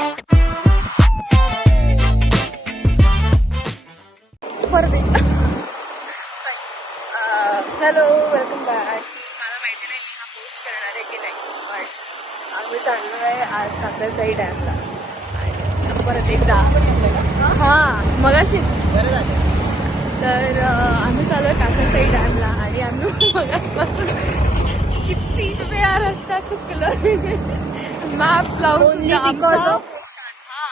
Hello, welcome back. मला माहिती नाही मी हा पोस्ट करणार आहे की नाही, पण आम्ही चाललो आहे आज कासारसाई डॅमला. आणि परत एकदा हां मगाशीच तर आम्ही चाललो आहे कासारसाई डॅमला. आणि आम्ही मगासपासून किती वेळा रस्ता चुकलो. मॅप्स लावून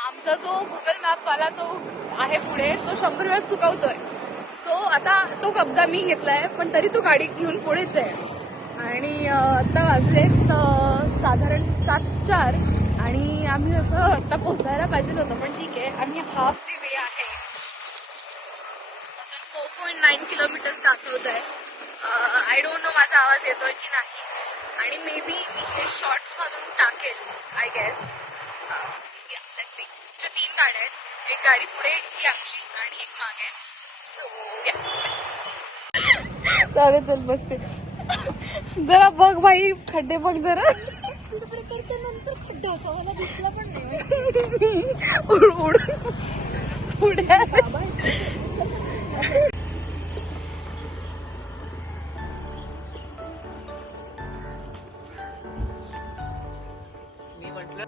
आमचा जो गुगल मॅपवाला जो आहे पुढे तो 100 वेळा चुकवतोय. सो आता तो कब्जा मी घेतलाय, पण तरी तो गाडी घेऊन पुढेच आहे. आणि आता वाजलेत साधारण 7:04 आणि आम्ही असं आता पोहोचायला पाहिजे होतं, पण ठीक आहे. आम्ही हाफ दी वे आहे. 4.9 किलोमीटर्स दाखवत आहे. आय डोंट नो माझा आवाज येतोय की नाही. आणि मे बी मी हे शॉर्ट्स मधून टाकेल आय गेस. Let's see. 3 गाड्या आहेत, एक गाडी पुढे ही आमची आणि एक मागे. चालेल, चल बसते. जरा बघ भाई, खड्डे बघ जरा. नंतर खड्डा होता, मला दिसला पण नाही. पुढे मी म्हटलं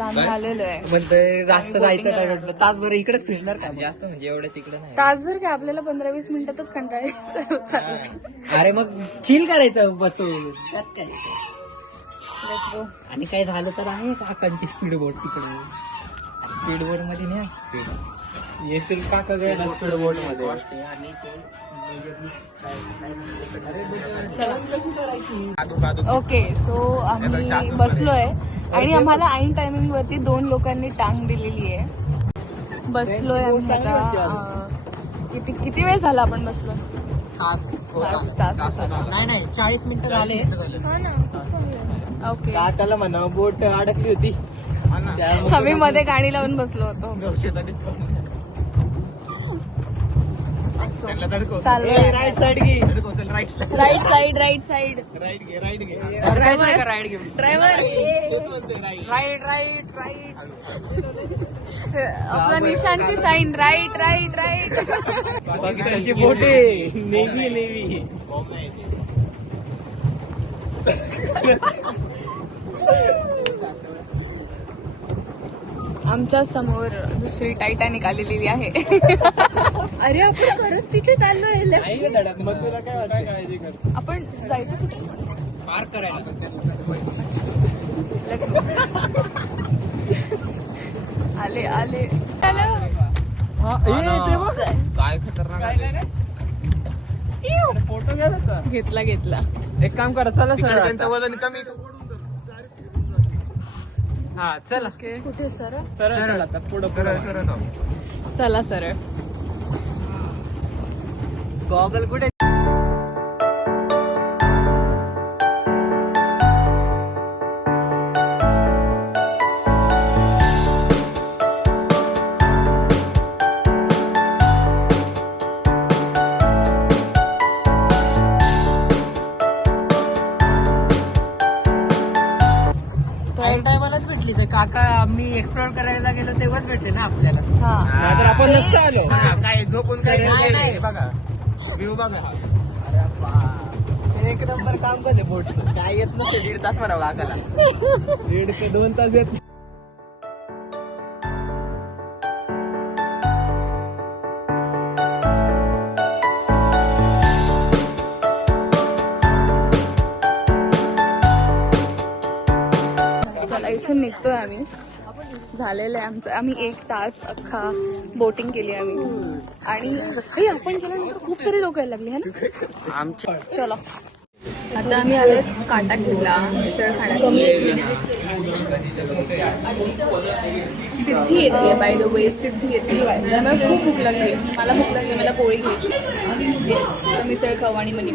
आम्ही आलेलो आहे. म्हणतोय जास्त जायचं काय म्हटलं, तासभर इकडेच फिरणार का? जास्त म्हणजे एवढं तिकडे नाही. तासभर काय, आपल्याला 15-20 मिनिटातच कंटाळायचं. अरे मग चिल करायचं बसून. आणि काही झालं तर आहे काकांची स्पीड बोट तिकडे. स्पीड बोट मध्ये नाही येतील काका गेला स्पीड बोट मध्ये. ओके, सो आम्ही बसलोय आणि आम्हाला ऐन टायमिंग वरती 2 लोकांनी टांग दिलेली आहे. बसलोय आम्ही आता. किती वेळ झाला आपण बसलोय? तास नाही 40 मिनिटं झाले. ओके, काकाला म्हणा बोट अडकली होती. आम्ही मध्ये गाडी लावून बसलो होतो. चाललोय राईट साईड घे. राईट साईड ड्रायव्हर राईट आपला निशांची साईन राईट. पाकिस्तानची बोटे नेव्ही आमच्या समोर दुसरी टायटॅनिक आलेली आहे. अरे आपण खरंच तिथे चाललोय. मग तुला काय वाटतं? आपण जायचं कुठे? पार्क करायला. Let's go. आले काय खतरनाक फोटो घ्यायला. घेतला. एक काम करा, चला सर. त्यांचं वजन कमी. हा चला. कुठे सरळ आता पुढं चला सरळ. गॉगल कुठे? टायमालाच भेटली तर काका आम्ही एक्सप्लोर करायला गेलो तेव्हाच भेटले ना आपल्याला. हा, आपण नसतो आलो. काय झोपून काय नाही बघा. व्ह्यू बघा. एक नंबर काम करते बोटचं. काय येत नसते 1.5 तास म्हणावं काकाला. 1.5 ते 2 तास येत. चला इथून निघतोय आम्ही. झालेलं आहे आमचं. आम्ही 1 तास अख्खा बोटिंग केली आम्ही. आणि आपण गेल्यानंतर खूप सारे लोक यायला लागले है ना आमच्या. चलो आता आम्ही आलो काटा किल्ला मिसळ खाण्यासाठी. सिद्धी येते बाय द वे, सिद्धी येते. मला खूप भूक लागली. मला पोळी घ्यायची. मिसळ खाऊ आणि मनी